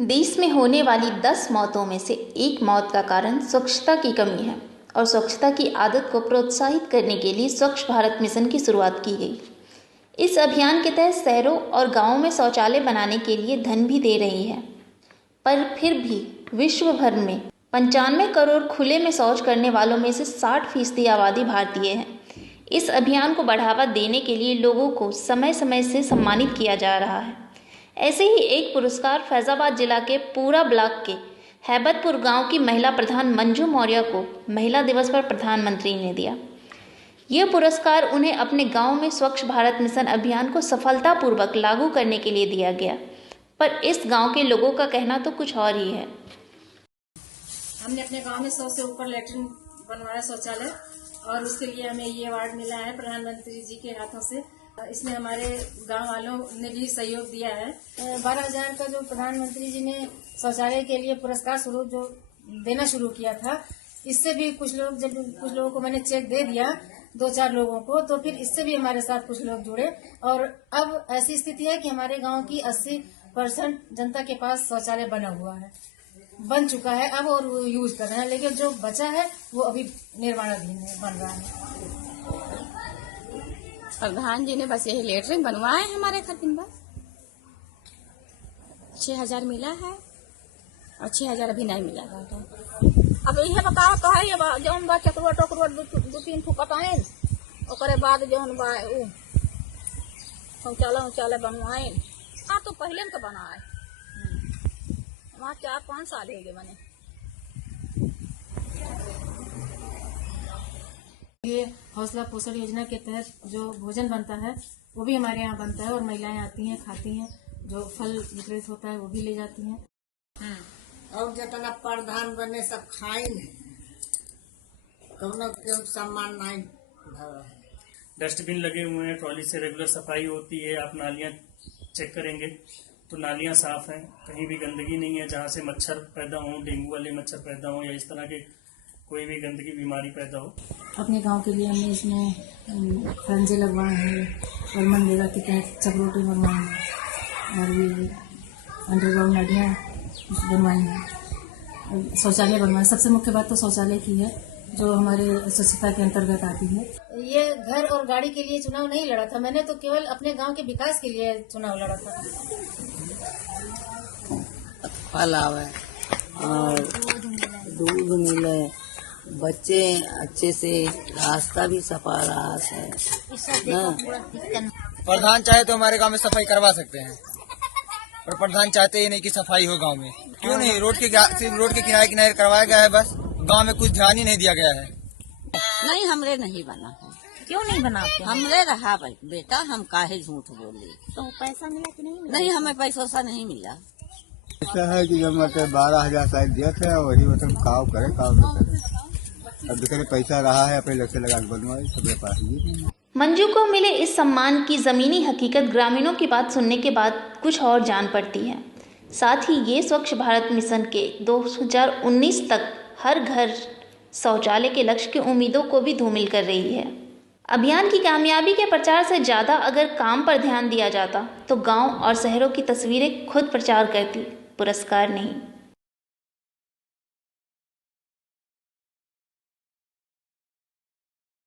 देश में होने वाली 10 मौतों में से एक मौत का कारण स्वच्छता की कमी है और स्वच्छता की आदत को प्रोत्साहित करने के लिए स्वच्छ भारत मिशन की शुरुआत की गई। इस अभियान के तहत शहरों और गांवों में शौचालय बनाने के लिए धन भी दे रही है, पर फिर भी विश्व भर में 95 करोड़ खुले में शौच करने वालों में से 60% आबादी भारतीय है। इस अभियान को बढ़ावा देने के लिए लोगों को समय समय से सम्मानित किया जा रहा है। ऐसे ही एक पुरस्कार फैजाबाद जिला के पूरा ब्लॉक के हैबतपुर गांव की महिला प्रधान मंजू मौर्य को महिला दिवस पर प्रधानमंत्री ने दिया। यह पुरस्कार उन्हें अपने गांव में स्वच्छ भारत मिशन अभियान को सफलतापूर्वक लागू करने के लिए दिया गया, पर इस गांव के लोगों का कहना तो कुछ और ही है। हमने अपने गांव में 100 से ऊपर लैट्रिन बनवाया शौचालय, और उसके लिए हमें ये अवार्ड मिला है प्रधानमंत्री जी के हाथों से। इसमें हमारे गांव वालों ने भी सहयोग दिया है। 12,000 का जो प्रधानमंत्री जी ने शौचालय के लिए पुरस्कार स्वरूप जो देना शुरू किया था, इससे भी कुछ लोगों को मैंने चेक दे दिया, 2-4 लोगों को, तो फिर इससे भी हमारे साथ कुछ लोग जुड़े, और अब ऐसी स्थिति है कि हमारे गांव की 80% जनता के पास शौचालय बन चुका है अब, और वो यूज कर रहे हैं, लेकिन जो बचा है वो अभी निर्माणाधीन है, बन रहा है। प्रधान जी ने बस यही लेटरिन बनवाए हमारे घर दिन बस 6,000 मिला है, और 6,000 अभी नहीं मिला था। अब यह बताओ तो है जौन बा चकरुआ टोकरुआ 2-3 फुकट आए, ओकरे बाद जौन बा शौचालय बनवाए। हाँ, तो पहले तो बनाए वहाँ 4-5 साल हो गए बने। ये हौसला पोषण योजना के तहत जो भोजन बनता है वो भी हमारे यहाँ बनता है, और महिलाएं आती हैं, खाती हैं, जो फल वितरित होता है वो भी ले जाती हैं। और जितना प्रधान बने सब खाए नहीं, क्यों सम्मान नहीं। डस्टबिन लगे हुए हैं, ट्रॉली से रेगुलर सफाई होती है। आप नालियां चेक करेंगे तो नालियां साफ हैं, कहीं भी गंदगी नहीं है जहां से मच्छर पैदा हो, डेंगू वाले मच्छर पैदा हो या इस तरह के कोई भी गंदगी बीमारी पैदा हो। अपने गांव के लिए हमने इसमें खंजे लगवाए हैं, और मनरेगा के तहत चकरोटे बनवाए हैं, और ये अंडरग्राउंड नदियाँ बनवाई हैं, शौचालय बनवाए। सबसे मुख्य बात तो शौचालय की है, जो हमारे स्वच्छता के अंतर्गत आती है। ये घर और गाड़ी के लिए चुनाव नहीं लड़ा था मैंने, तो केवल अपने गांव के विकास के लिए चुनाव लड़ा था। फल आवे और दूध मिले, बच्चे अच्छे से, रास्ता भी सफा रहा है ना। प्रधान चाहे तो हमारे गांव में सफाई करवा सकते हैं, पर प्रधान चाहते ही नहीं कि सफाई हो गांव में। क्यों नहीं? रोड के किनारे करवाया गया है, बस गांव में कुछ ध्यान ही नहीं दिया गया है। नहीं, हमरे नहीं बना है। क्यों नहीं बना? हमरे रहा भाई बेटा, हम काहे झूठ बोले। तो पैसा मिला कि नहीं मिला? नहीं, हमें पैसा नहीं मिला। ऐसा है कि जब मतलब 12,000 शायद दिया था, वही मतलब काम करे। अब देखिए पैसा रहा है, अपने लक्ष्य लगा बनवाए सबके पास ही। मंजू को मिले इस सम्मान की ज़मीनी हकीकत ग्रामीणों की बात सुनने के बाद कुछ और जान पड़ती है। साथ ही ये स्वच्छ भारत मिशन के 2019 तक हर घर शौचालय के लक्ष्य की उम्मीदों को भी धूमिल कर रही है। अभियान की कामयाबी के प्रचार से ज़्यादा अगर काम पर ध्यान दिया जाता तो गांव और शहरों की तस्वीरें खुद प्रचार करती, पुरस्कार नहीं।